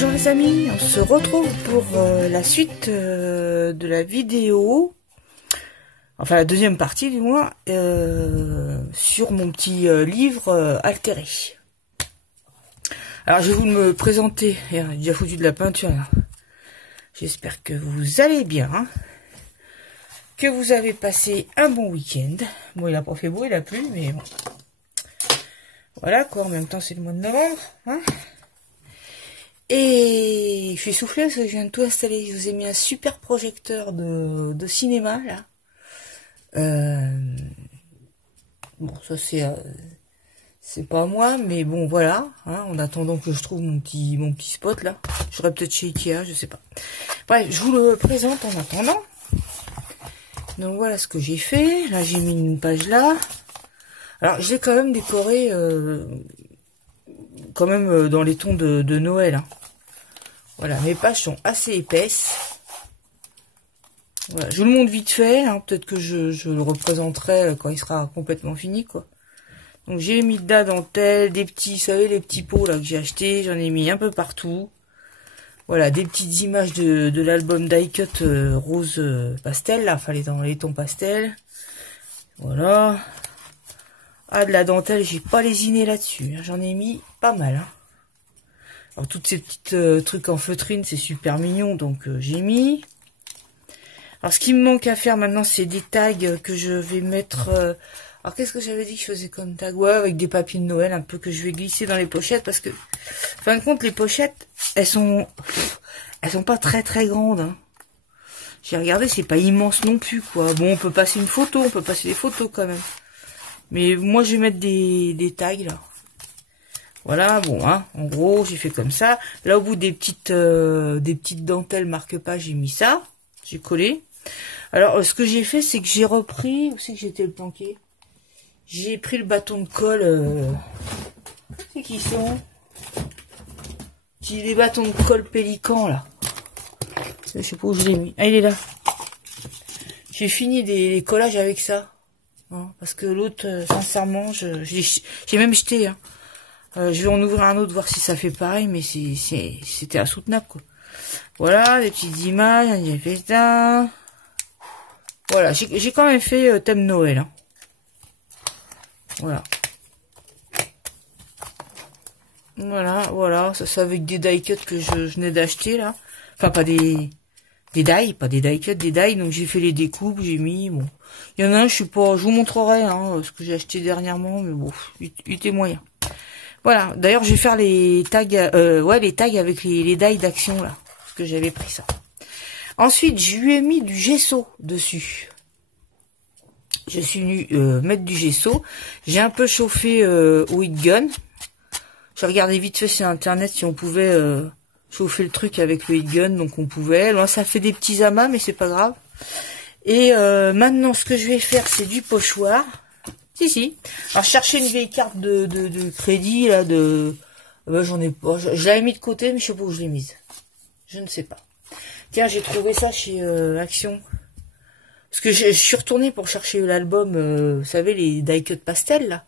Bonjour les amis, on se retrouve pour la suite de la vidéo, enfin la deuxième partie du moins, sur mon petit livre altéré. Alors je vais vous me présenter, j'ai déjà foutu de la peinture là. J'espère que vous allez bien, hein, que vous avez passé un bon week-end. Bon, il a pas fait beau, il a plu, mais bon. Voilà quoi, en même temps c'est le mois de novembre, hein. Et je suis soufflée parce que je viens de tout installer. Je vous ai mis un super projecteur de cinéma là. Bon, ça c'est pas moi, mais bon voilà, hein, en attendant que je trouve mon petit spot là. J'aurais peut-être chez Ikea, je sais pas. Bref, je vous le présente en attendant. Donc voilà ce que j'ai fait. Là j'ai mis une page là. Alors je l'ai quand même décoré quand même dans les tons de Noël, hein. Voilà, mes pages sont assez épaisses. Voilà, je vous le montre vite fait, hein, peut-être que je le représenterai quand il sera complètement fini, quoi. Donc j'ai mis de la dentelle, des petits, vous savez, les petits pots là que j'ai achetés, j'en ai mis un peu partout. Voilà, des petites images de l'album Die Cut rose pastel, là, enfin dans les tons pastel. Voilà. Ah, de la dentelle, j'ai pas lésiné là-dessus, hein, j'en ai mis pas mal, hein. Alors, toutes ces petites trucs en feutrine, c'est super mignon, donc j'ai mis. Alors, ce qui me manque à faire maintenant, c'est des tags que je vais mettre... Alors, qu'est-ce que j'avais dit que je faisais comme tag? Ouais, avec des papiers de Noël, un peu que je vais glisser dans les pochettes, parce que, en fin de compte, les pochettes, elles sont pas très très grandes, hein. J'ai regardé, c'est pas immense non plus, quoi. Bon, on peut passer une photo, on peut passer des photos quand même. Mais moi, je vais mettre des tags, là. Voilà, bon, hein, en gros, j'ai fait comme ça. Là, au bout des petites dentelles marque-page, j'ai mis ça. J'ai collé. Alors, ce que j'ai fait, c'est que j'ai repris... Où c'est que j'étais le planqué? J'ai pris le bâton de colle... C'est qui sont? J'ai des bâtons de colle Pélican, là. Je sais pas où je l'ai mis. Ah, il est là. J'ai fini les collages avec ça. Hein, parce que l'autre, sincèrement, j'ai même jeté, hein. Je vais en ouvrir un autre, voir si ça fait pareil, mais c'était insoutenable, quoi. Voilà, des petites images, j'ai fait ça. Voilà, j'ai quand même fait thème Noël, hein. Voilà. Voilà, ça c'est avec des die cuts que je venais d'acheter, là. Enfin, pas des die cuts, des die, donc j'ai fait les découpes, j'ai mis, bon. Il y en a un, je vous montrerai, hein, ce que j'ai acheté dernièrement, mais bon, il était moyen. Voilà, d'ailleurs je vais faire les tags, les tags avec les die d'action là, parce que j'avais pris ça. Ensuite, je lui ai mis du gesso dessus. Je suis venue mettre du gesso. J'ai un peu chauffé au heat gun. J'ai regardé vite fait sur internet si on pouvait chauffer le truc avec le heat gun, donc on pouvait. Là, ça fait des petits amas, mais c'est pas grave. Et maintenant, ce que je vais faire, c'est du pochoir. Si. Alors, je cherchais une vieille carte de crédit, là, j'en ai pas. Je l'avais mis de côté, mais je sais pas où je l'ai mise. Je ne sais pas. Tiens, j'ai trouvé ça chez Action. Parce que je suis retournée pour chercher l'album, vous savez, les die cut pastel, là.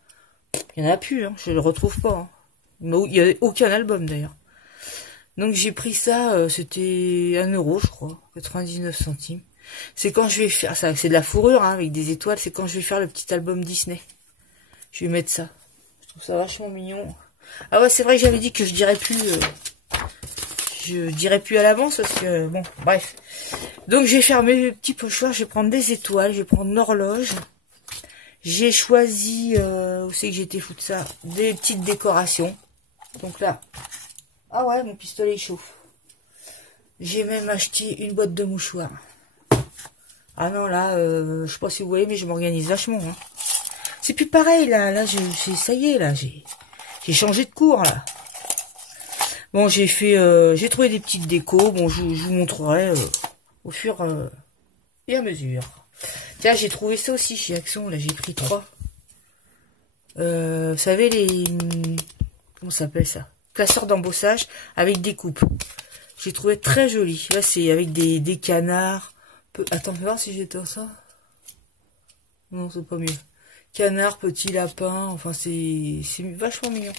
Il y en a plus, hein. Je le retrouve pas, hein. Il y a aucun album, d'ailleurs. Donc, j'ai pris ça, c'était 1 euro, je crois. 99 centimes. C'est quand je vais faire ça, c'est de la fourrure, hein, avec des étoiles, c'est quand je vais faire le petit album Disney. Je vais mettre ça. Je trouve ça vachement mignon. Ah ouais, c'est vrai que j'avais dit que je dirais plus à l'avance, parce que, bon, bref. Donc, je vais faire mes petits pochoirs, je vais prendre des étoiles, je vais prendre l'horloge. J'ai choisi, où c'est que j'étais foutre ça? Des petites décorations. Donc là, ah ouais, mon pistolet il chauffe. J'ai même acheté une boîte de mouchoirs. Ah non, là, je sais pas si vous voyez, mais je m'organise vachement, hein. C'est plus pareil, là, ça y est, là, j'ai changé de cours, là. Bon, j'ai trouvé des petites décos, bon, je vous montrerai au fur et à mesure. Tiens, j'ai trouvé ça aussi chez Action, là, j'ai pris 3. Vous savez, comment ça s'appelle ça? Classeurs d'embossage avec des coupes. J'ai trouvé très joli. Là, c'est avec des canards. Attends, fais voir si j'ai ça. Non, c'est pas mieux. Canard, petit lapin, enfin c'est vachement mignon.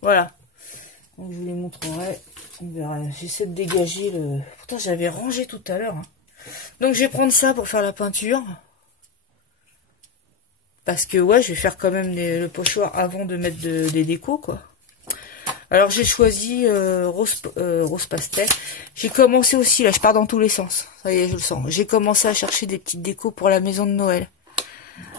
Voilà. Donc je vous les montrerai. On verra. J'essaie de dégager le... Pourtant j'avais rangé tout à l'heure. Hein. Donc je vais prendre ça pour faire la peinture. Parce que ouais, je vais faire quand même le pochoir avant de mettre des décos, quoi. Alors j'ai choisi rose pastel. J'ai commencé aussi, là je pars dans tous les sens. Ça y est, je le sens. J'ai commencé à chercher des petites décos pour la maison de Noël.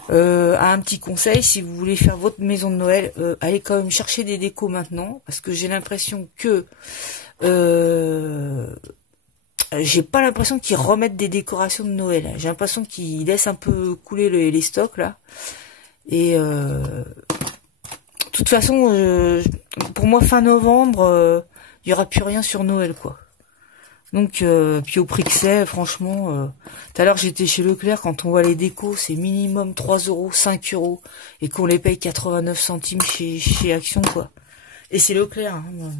Un petit conseil, si vous voulez faire votre maison de Noël, allez quand même chercher des décos maintenant. Parce que j'ai l'impression que... j'ai pas l'impression qu'ils remettent des décorations de Noël. J'ai l'impression qu'ils laissent un peu couler les stocks là. Et de toute façon, pour moi fin novembre, il y aura plus rien sur Noël quoi. Donc puis au prix que c'est, franchement, tout à l'heure j'étais chez Leclerc, quand on voit les décos, c'est minimum 3 €, 5 € et qu'on les paye 89 centimes chez Action quoi. Et c'est Leclerc. Hein.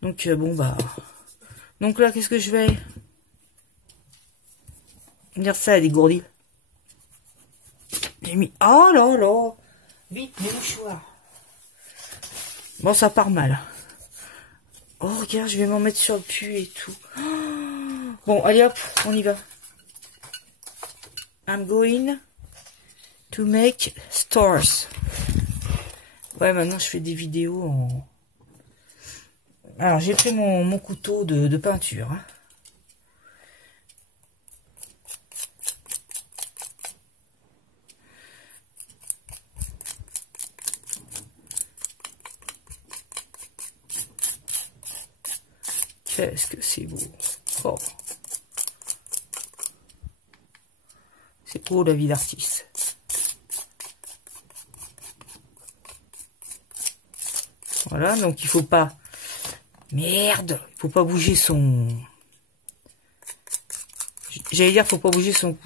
Donc bon bah. Donc là, qu'est-ce que je vais dire ça à des gourdis? J'ai mis... Oh là là. Vite, mes mouchoirs. Bon, ça part mal. Oh, regarde, je vais m'en mettre sur le pu et tout. Oh. Bon, allez hop, on y va. I'm going to make stars. Ouais, maintenant, je fais des vidéos en... Alors, j'ai pris mon couteau de peinture. Hein. Qu'est-ce que c'est beau. Oh. C'est beau la vie d'artiste. Voilà, donc il faut pas... Merde, il faut pas bouger son... J'allais dire, faut pas bouger son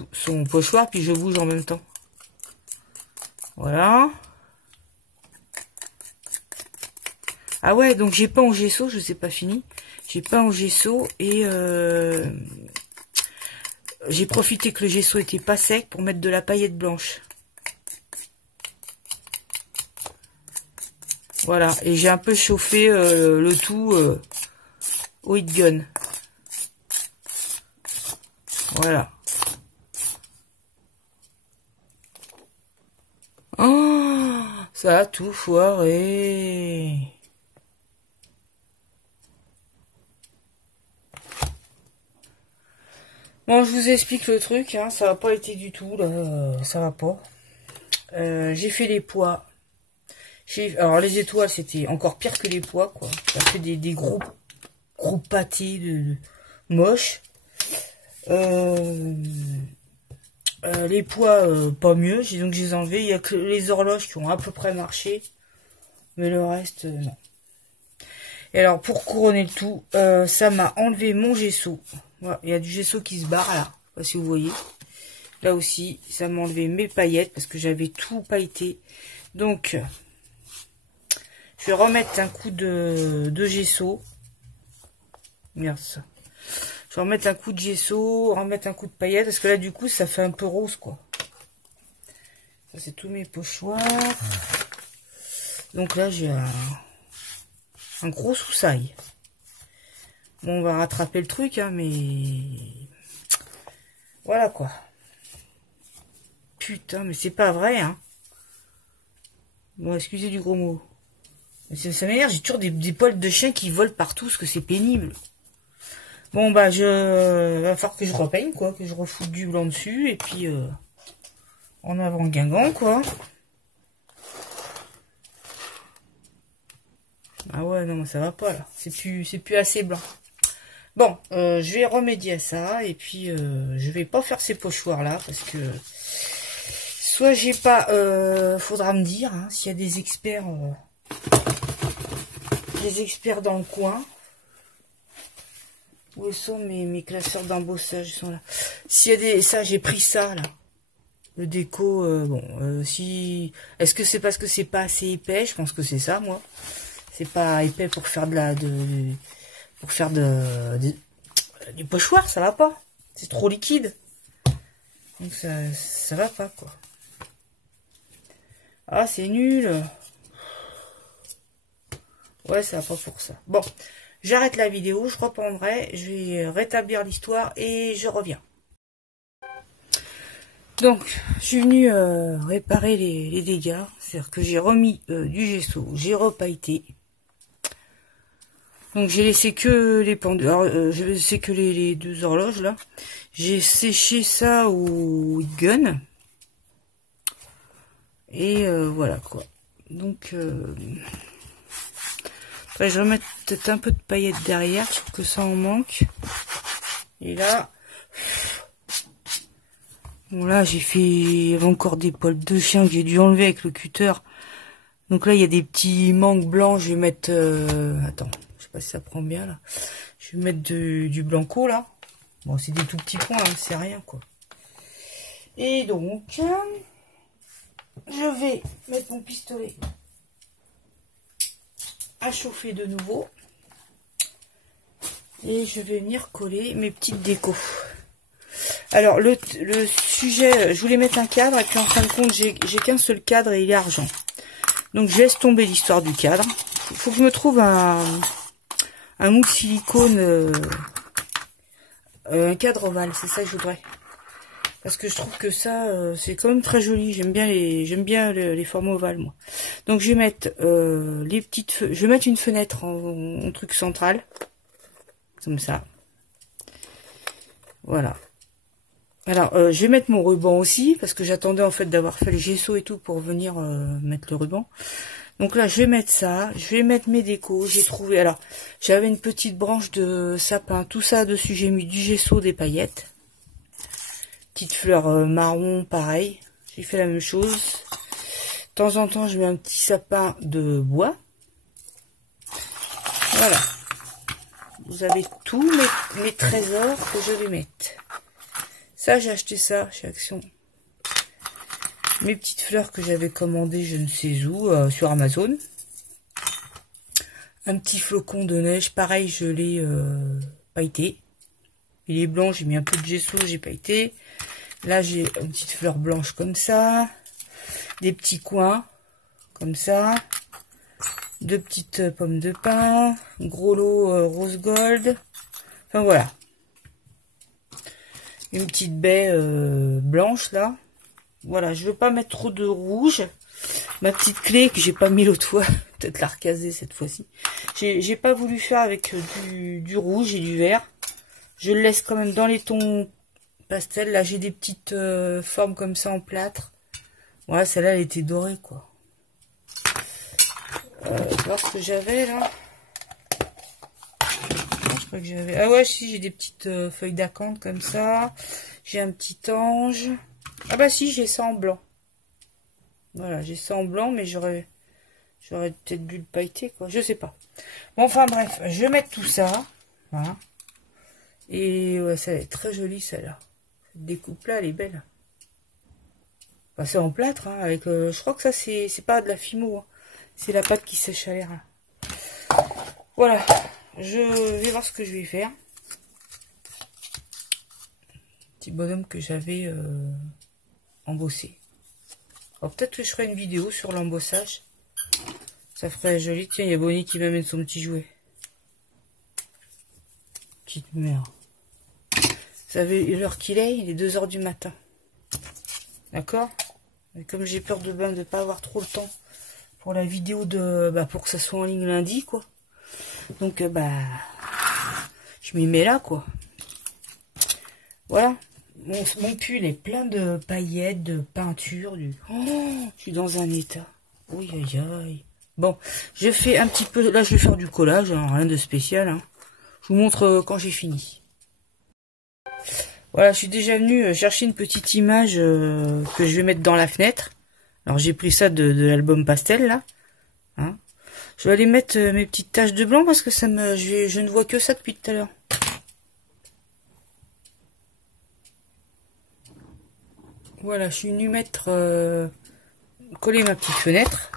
pochoir, puis je bouge en même temps. Voilà. Ah ouais, donc j'ai peint en gesso, je sais pas fini. J'ai peint en gesso et j'ai profité que le gesso était pas sec pour mettre de la paillette blanche. Voilà, et j'ai un peu chauffé le tout au heat gun. Voilà. Oh, ça a tout foiré. Bon, je vous explique le truc, hein, ça n'a pas été du tout, là, ça va pas. J'ai fait les pois. Alors les étoiles, c'était encore pire que les pois, quoi. Ça fait des gros pâtés de moches. Les pois, pas mieux, donc je les ai enlevés. Il y a que les horloges qui ont à peu près marché, mais le reste, non. Et alors, pour couronner le tout, ça m'a enlevé mon gesso. Voilà, il y a du gesso qui se barre, là. Je sais pas si vous voyez. Là aussi, ça m'a enlevé mes paillettes, parce que j'avais tout pailleté. Donc, je vais remettre un coup de gesso. Merde, ça. Je vais remettre un coup de gesso, remettre un coup de paillettes, parce que là, du coup, ça fait un peu rose, quoi. Ça, c'est tous mes pochoirs. Donc là, j'ai un gros soussaille. Bon, on va rattraper le truc, hein, mais... Voilà, quoi. Putain, mais c'est pas vrai, hein. Bon, excusez du gros mot. Mais ça m'énerve, j'ai toujours des poils de chien qui volent partout, parce que c'est pénible. Bon, bah, va falloir que je repeigne, quoi, que je refoute du blanc dessus, et puis, en avant Guingamp, quoi. Ah ouais, non, ça va pas, là. C'est plus assez blanc. Bon, je vais remédier à ça, et puis, je vais pas faire ces pochoirs-là, parce que, soit j'ai pas, faudra me dire, hein, s'il y a des experts dans le coin. Où sont mes classeurs d'embossage? Ils sont là. S'il y a des... Ça, j'ai pris ça, là. Le déco, bon, si... Est-ce que c'est parce que c'est pas assez épais? Je pense que c'est ça, moi. C'est pas épais pour faire pour faire du pochoir, ça va pas. C'est trop liquide. Donc ça va pas, quoi. Ah, c'est nul. Ouais, ça va pas pour ça. Bon, j'arrête la vidéo, je reprendrai, je vais rétablir l'histoire et je reviens. Donc, je suis venue réparer les dégâts. C'est-à-dire que j'ai remis du gesso, j'ai repailleté. Donc j'ai laissé que les pendules, alors j'ai laissé que les deux horloges là. J'ai séché ça au heat gun. Et voilà quoi. Donc après je vais remettre peut-être un peu de paillettes derrière, je trouve que ça en manque. Et là, bon là j'ai fait, il y avait encore des poils de chien que j'ai dû enlever avec le cutter. Donc là il y a des petits manques blancs, je vais mettre, attends. Je sais pas si ça prend bien là. Je vais mettre du blanco là. Bon, c'est des tout petits points, hein, c'est rien quoi. Et donc, je vais mettre mon pistolet à chauffer de nouveau. Et je vais venir coller mes petites décos. Alors, le sujet, je voulais mettre un cadre et puis en fin de compte, j'ai qu'un seul cadre et il est argent. Donc, je laisse tomber l'histoire du cadre. Il faut que je me trouve un moule silicone, un cadre ovale, c'est ça que je voudrais. Parce que je trouve que ça, c'est quand même très joli. J'aime bien les formes ovales, moi. Donc je vais mettre les petites, je vais mettre une fenêtre en truc central, comme ça. Voilà. Alors je vais mettre mon ruban aussi, parce que j'attendais en fait d'avoir fait le gesso et tout pour venir mettre le ruban. Donc là, je vais mettre ça, je vais mettre mes décos. J'ai trouvé, alors, j'avais une petite branche de sapin, tout ça dessus, j'ai mis du gesso, des paillettes. Petite fleur marron, pareil. J'ai fait la même chose. De temps en temps, je mets un petit sapin de bois. Voilà. Vous avez tous mes trésors que je vais mettre. Ça, j'ai acheté ça chez Action. Mes petites fleurs que j'avais commandées je ne sais où, sur Amazon. Un petit flocon de neige, pareil, je l'ai pailleté. Il est blanc, j'ai mis un peu de gesso, j'ai pailleté. Là, j'ai une petite fleur blanche comme ça. Des petits coins, comme ça. Deux petites pommes de pin. Gros lot rose gold. Enfin, voilà. Une petite baie blanche, là. Voilà, je veux pas mettre trop de rouge. Ma petite clé que j'ai pas mis l'autre fois, peut-être la recaser cette fois-ci. J'ai pas voulu faire avec du rouge et du vert. Je le laisse quand même dans les tons pastel. Là, j'ai des petites formes comme ça en plâtre. Voilà, celle-là, elle était dorée, quoi. Voir ce que j'avais, là. Je crois que j'avais... Ah ouais, si, j'ai des petites feuilles d'acanthe comme ça. J'ai un petit ange. Ah bah si, j'ai ça en blanc. Voilà, j'ai ça en blanc, mais j'aurais peut-être dû le pailleter, quoi. Je sais pas. Bon, enfin bref, je vais mettre tout ça. Voilà. Et ouais, ça va être très joli, celle-là. Cette découpe-là, elle est belle. Bah, c'est en plâtre, hein, avec... je crois que ça, c'est pas de la fimo. Hein. C'est la pâte qui sèche à l'air. Hein. Voilà. Je vais voir ce que je vais faire. Petit bonhomme que j'avais embossé. Alors peut-être que je ferai une vidéo sur l'embossage. Ça ferait joli. Tiens, il y a Bonnie qui m'amène son petit jouet. Petite mère. Vous savez l'heure qu'il est? Il est 2 h du matin. D'accord? Et comme j'ai peur de ne pas avoir trop le temps pour la vidéo de... Bah, pour que ça soit en ligne lundi, quoi. Donc, bah... Je m'y mets là, quoi. Voilà. Mon pull est plein de paillettes, de peinture, Oh, je suis dans un état. Oui, aïe, aïe. Bon, je fais un petit peu... Là, je vais faire du collage, hein, rien de spécial. Hein. Je vous montre quand j'ai fini. Voilà, je suis déjà venue chercher une petite image que je vais mettre dans la fenêtre. Alors, j'ai pris ça de l'album pastel, là. Hein. Je vais aller mettre mes petites taches de blanc parce que ça me... je ne vois que ça depuis tout à l'heure. Voilà, je suis venue mettre... coller ma petite fenêtre.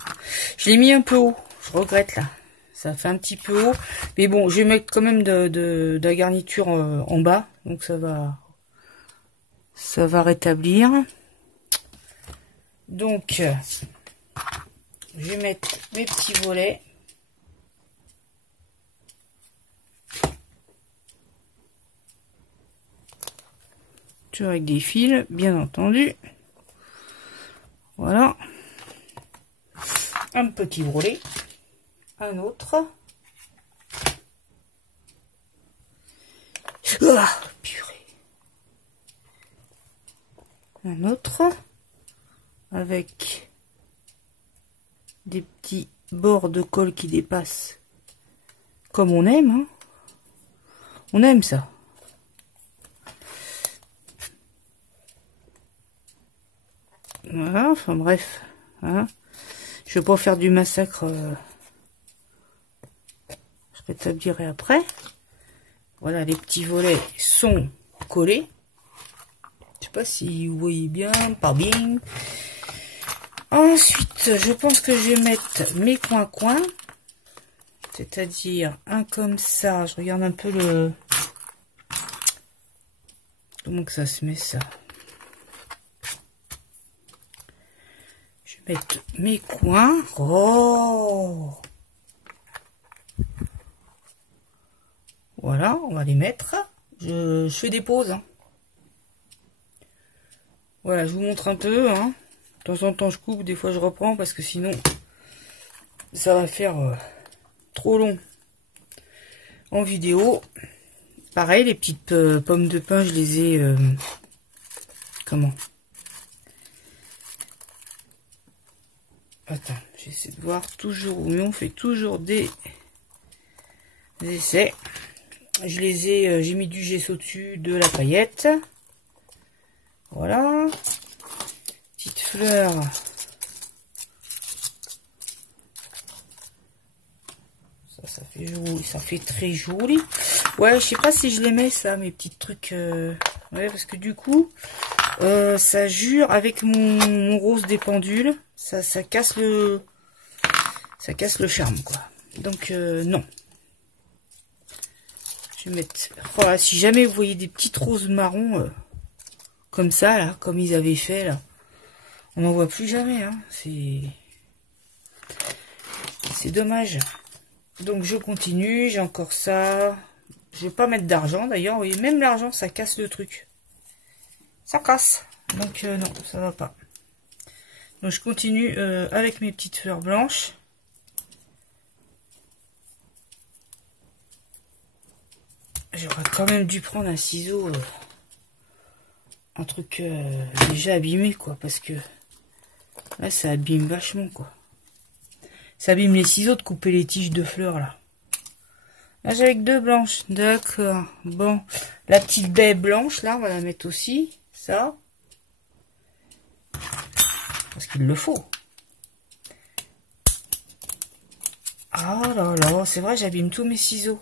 Je l'ai mis un peu haut. Je regrette, là. Ça fait un petit peu haut. Mais bon, je vais mettre quand même de la garniture en bas. Donc, ça va rétablir. Donc, je vais mettre mes petits volets. toujours avec des fils, bien entendu. Voilà. Un petit volet. Un autre. Ah, purée. Un autre. Avec des petits bords de colle qui dépassent. Comme on aime, hein. On aime ça. Voilà, enfin bref. Hein. Je vais pas faire du massacre. Je rétablirai après. Voilà, les petits volets sont collés. Je sais pas si vous voyez bien, pas bien. Ensuite, je pense que je vais mettre mes coins-coins. C'est-à-dire un comme ça. Je regarde un peu le... Comment que ça se met ça? Je vais mettre mes coins. Oh! Voilà, on va les mettre. Je fais des pauses. Hein. Voilà, je vous montre un peu. Hein. De temps en temps, je coupe, des fois je reprends parce que sinon, ça va faire trop long en vidéo. Pareil, les petites pommes de pin, je les ai... comment? Attends, j'essaie de voir toujours. Mais on fait toujours des essais. Je les ai... j'ai mis du gesso dessus, de la paillette. Voilà. Petite fleur. Ça fait joli. Ça fait très joli. Ouais, je sais pas si je les mets, ça, mes petits trucs. Ouais, parce que du coup, ça jure avec mon rose des pendules. Ça casse le... Ça casse le charme, quoi. Donc, non. Je vais mettre... Voilà, si jamais vous voyez des petites roses marron comme ça, là, comme ils avaient fait, là. On n'en voit plus jamais, hein. C'est dommage. Donc, je continue. J'ai encore ça. Je vais pas mettre d'argent, d'ailleurs. Vous voyez, même l'argent, ça casse le truc. Ça casse. Donc, non, ça va pas. Donc, je continue avec mes petites fleurs blanches. J'aurais quand même dû prendre un ciseau. Un truc déjà abîmé, quoi. Parce que là, ça abîme vachement, quoi. Ça abîme les ciseaux de couper les tiges de fleurs, là. Là, j'ai avec deux blanches. D'accord. Bon. La petite baie blanche, là, on va la mettre aussi. Ça. Parce qu'il le faut. Ah là là, c'est vrai, j'abîme tous mes ciseaux.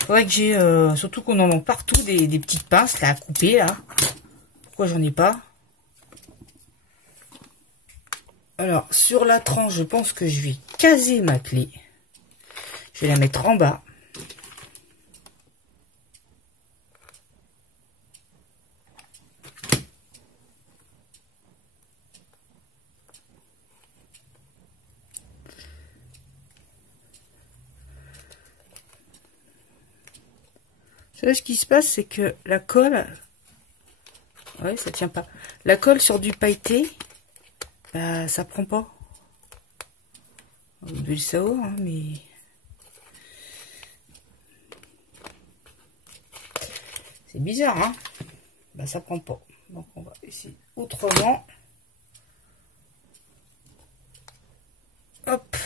Faudrait que j'ai... surtout qu'on en a partout, des petites pinces, là, à couper, là. Pourquoi j'en ai pas? Alors, sur la tranche, je pense que je vais caser ma clé. Je vais la mettre en bas. Vous savez ce qui se passe, c'est que la colle... Ouais, ça tient pas. La colle sur du pailleté, bah, ça prend pas. Vous devez le savoir, hein, mais... C'est bizarre, hein. Bah, ça prend pas. Donc, on va essayer autrement. Hop.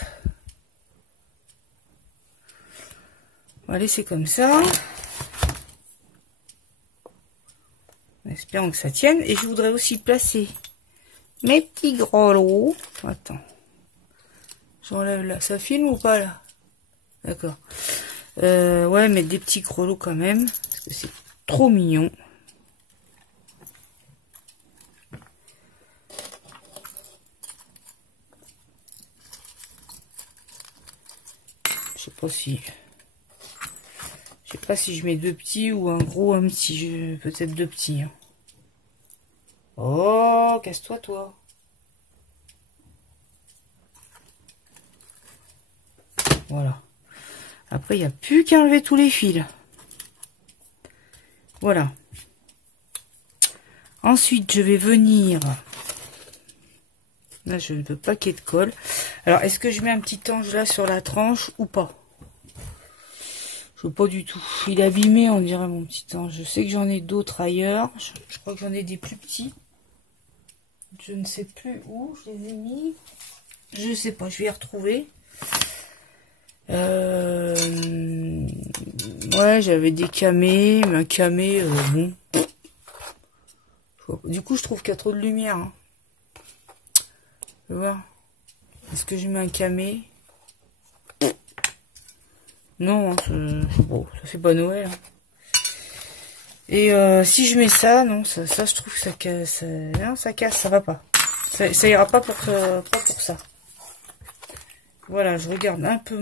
On va laisser comme ça. En espérant que ça tienne. Et je voudrais aussi placer mes petits grelots. Attends. J'enlève là. Ça filme ou pas là? D'accord. Ouais, mettre des petits grelots quand même. Parce que c'est trop mignon. Je sais pas si... Je sais pas si je mets deux petits ou un gros, un petit. Peut-être deux petits. Hein. Oh, casse-toi, toi. Voilà. Après, il n'y a plus qu'à enlever tous les fils. Voilà. Ensuite, je vais venir... Là, je veux paquet de colle. Alors, est-ce que je mets un petit ange là sur la tranche ou pas? Je veux pas du tout. Il est abîmé, on dirait, mon petit ange. Je sais que j'en ai d'autres ailleurs. Je crois que j'en ai des plus petits. Je ne sais plus où je les ai mis. Je sais pas, je vais y retrouver. Ouais, j'avais des camés, mais un camé, bon. Du coup, je trouve qu'il y a trop de lumière. Hein. Tu vois? Est-ce que je mets un camé? Non, hein, bon, ça fait pas Noël. Hein. Et si je mets ça, non, ça je trouve que ça casse. Non, ça casse, ça va pas. Ça ira pas pour ça. Voilà, je regarde un peu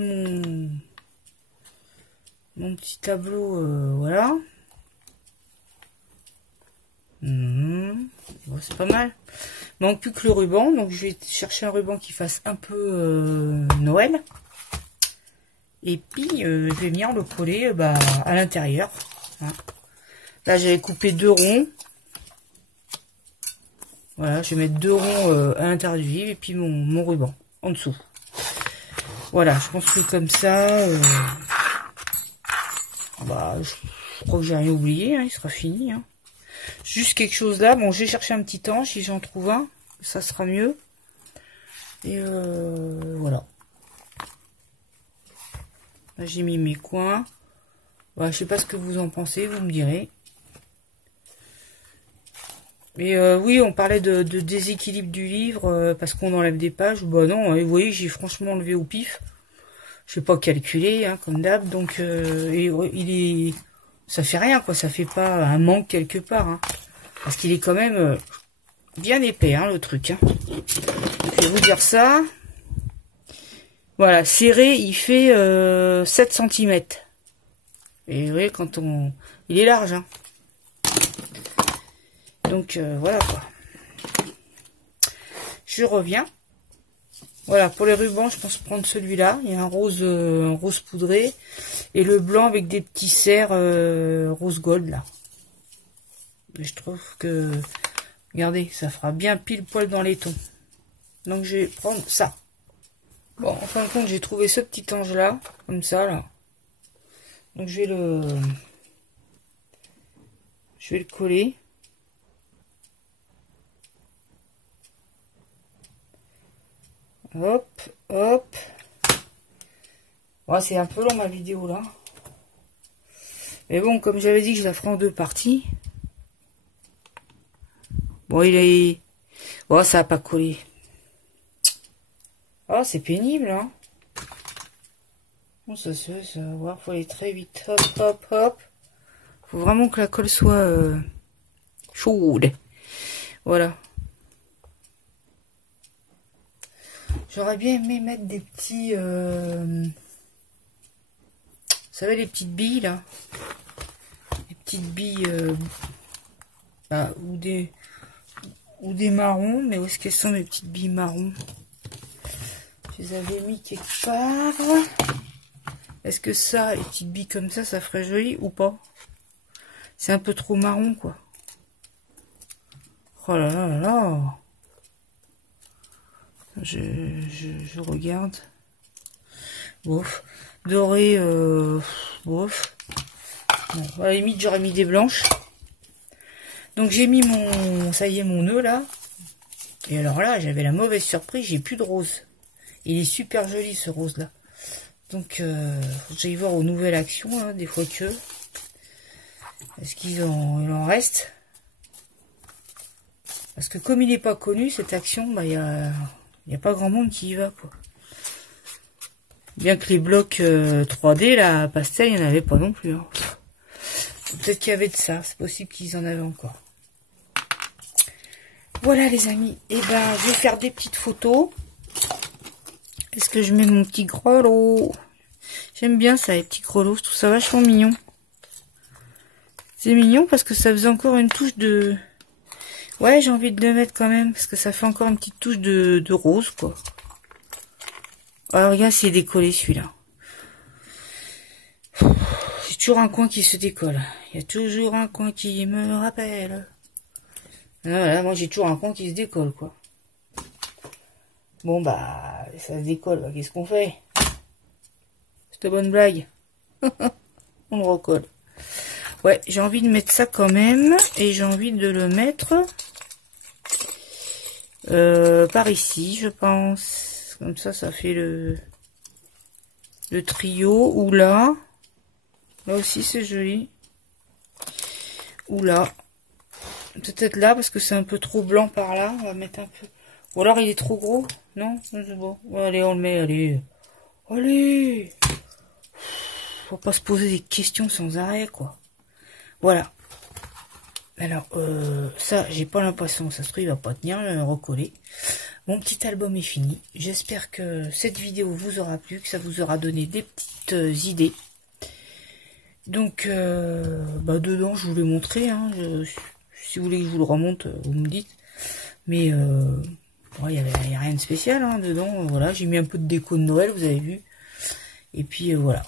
mon petit tableau, voilà. Bon, c'est pas mal. Il manque plus que le ruban, donc je vais chercher un ruban qui fasse un peu Noël. Et puis, je vais venir le coller à l'intérieur. Hein. Là, j'avais coupé 2 ronds. Voilà, je vais mettre 2 ronds à l'intérieur du vif et puis mon ruban en dessous. Voilà, je pense que comme ça, je crois que j'ai rien oublié, hein, il sera fini. Hein. Juste quelque chose là, bon, j'ai cherché un petit ange, si j'en trouve un, ça sera mieux. Et voilà. Là, j'ai mis mes coins. Voilà, je sais pas ce que vous en pensez, vous me direz. Et oui, on parlait de déséquilibre du livre parce qu'on enlève des pages. Bah non, vous voyez, j'ai franchement enlevé au pif. Je vais pas calculer, hein, comme d'hab. Donc, ça fait rien, quoi. Ça fait pas un manque quelque part. Hein, parce qu'il est quand même bien épais, hein, le truc. Hein. Je vais vous dire ça. Voilà, serré, il fait 7 cm. Et vous voyez, quand il est large, hein. Donc, voilà, quoi. Je reviens. Voilà, pour les rubans, je pense prendre celui-là. Il y a un rose poudré. Et le blanc avec des petits cerfs rose gold, là. Et je trouve que... Regardez, ça fera bien pile poil dans les tons. Donc, je vais prendre ça. Bon, en fin de compte, j'ai trouvé ce petit ange-là. Comme ça, là. Donc, je vais le coller. Hop, hop. Ouais, c'est un peu long ma vidéo là. Mais bon, comme j'avais dit que je la ferai en 2 parties. Bon, il est... Oh, ça a pas collé. Oh, c'est pénible, hein. Bon, ça se fait, ça va voir. Faut aller très vite. Hop, hop, hop. Faut vraiment que la colle soit chaude. Voilà. J'aurais bien aimé mettre des petits... vous savez, les petites billes, là. Les petites billes... ou des marrons. Mais où est-ce qu'elles sont, mes petites billes marrons? Je les avais mis quelque part. Est-ce que ça, les petites billes comme ça ferait joli ou pas? C'est un peu trop marron, quoi. Oh là là là là. Je regarde. Bof. Doré, bof. Bon, à la limite, j'aurais mis des blanches. Donc, j'ai mis ça y est, mon nœud, là. Et alors là, j'avais la mauvaise surprise, j'ai plus de rose. Il est super joli, ce rose-là. Donc, faut que j'aille voir aux nouvelles actions, hein, des fois que... Est-ce il en reste? Parce que comme il n'est pas connu, cette action, il y a pas grand monde qui y va, quoi. Bien que les blocs 3D, là, pastel, il n'y en avait pas non plus. Hein. Peut-être qu'il y avait de ça. C'est possible qu'ils en avaient encore. Voilà, les amis. Et ben, je vais faire des petites photos. Est-ce que je mets mon petit grelot? J'aime bien ça, les petits grelots. Je trouve ça vachement mignon. C'est mignon parce que ça faisait encore une touche de... Ouais, j'ai envie de le mettre quand même. Parce que ça fait encore une petite touche de rose, quoi. Alors, regarde s'il est décollé, celui-là. J'ai toujours un coin qui se décolle. Il y a toujours un coin qui me rappelle. Voilà, moi j'ai toujours un coin qui se décolle, quoi. Bon, bah, ça se décolle, bah, qu'est-ce qu'on fait? C'est une bonne blague. On le recolle. Ouais, j'ai envie de mettre ça quand même. Et j'ai envie de le mettre par ici, je pense. Comme ça fait le trio. Ou là. Là aussi, c'est joli. Ou là. Peut-être là, parce que c'est un peu trop blanc par là. On va mettre un peu... Ou alors il est trop gros. Non, c'est bon. Allez, on le met, allez. Allez. Faut pas se poser des questions sans arrêt, quoi. Voilà. Alors, ça, j'ai pas l'impression que ça se trouve, il va pas tenir, je vais le recoller. Mon petit album est fini. J'espère que cette vidéo vous aura plu, que ça vous aura donné des petites idées. Donc, bah, dedans, je vous l'ai montré. Hein, si vous voulez que je vous le remonte, vous me dites. Mais, il n'y a rien de spécial hein, dedans. Voilà, j'ai mis un peu de déco de Noël, vous avez vu. Et puis, voilà.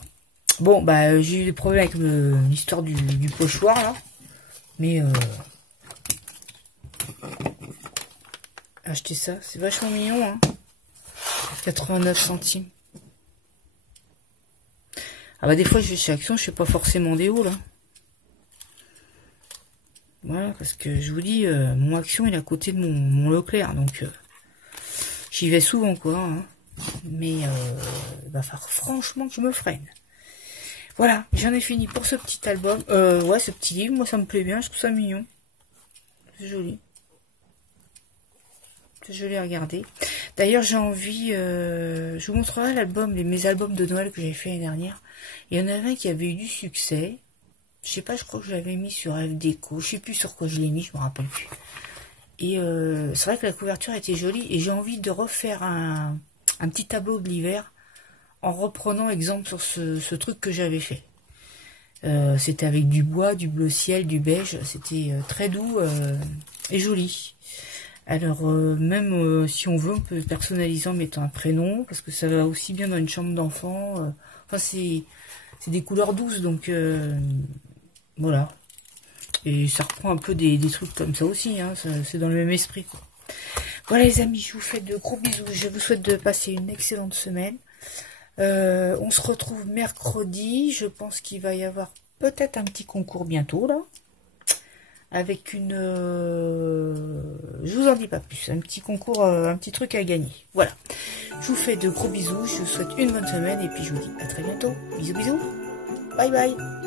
Bon, bah, j'ai eu des problèmes avec l'histoire du pochoir, là. Mais, acheter ça, c'est vachement mignon, hein. 89 centimes. Ah bah, des fois, je vais chez Action, je fais pas forcément des hauts, là. Voilà, parce que je vous dis, mon Action, il est à côté de mon Leclerc, donc, j'y vais souvent, quoi, hein. Mais, il va falloir franchement que je me freine. Voilà, j'en ai fini pour ce petit album. Ouais, ce petit livre, moi ça me plaît bien, je trouve ça mignon. C'est joli. C'est joli à regarder. D'ailleurs, j'ai envie... je vous montrerai l'album, mes albums de Noël que j'ai fait l'année dernière. Il y en avait un qui avait eu du succès. Je sais pas, je crois que je l'avais mis sur F-Déco. Je sais plus sur quoi je l'ai mis, je me rappelle plus. Et c'est vrai que la couverture était jolie. Et j'ai envie de refaire un petit tableau de l'hiver. En reprenant exemple sur ce truc que j'avais fait. C'était avec du bois, du bleu ciel, du beige. C'était très doux et joli. Alors, même si on veut, on peut personnaliser en mettant un prénom. Parce que ça va aussi bien dans une chambre d'enfant. Enfin, c'est des couleurs douces. Donc, voilà. Et ça reprend un peu des trucs comme ça aussi. Hein, c'est dans le même esprit, quoi. Voilà les amis, je vous fais de gros bisous. Je vous souhaite de passer une excellente semaine. On se retrouve mercredi. Je pense qu'il va y avoir peut-être un petit concours bientôt là. Avec une... je vous en dis pas plus. Un petit concours, un petit truc à gagner. Voilà. Je vous fais de gros bisous. Je vous souhaite une bonne semaine. Et puis je vous dis à très bientôt. Bisous bisous. Bye bye.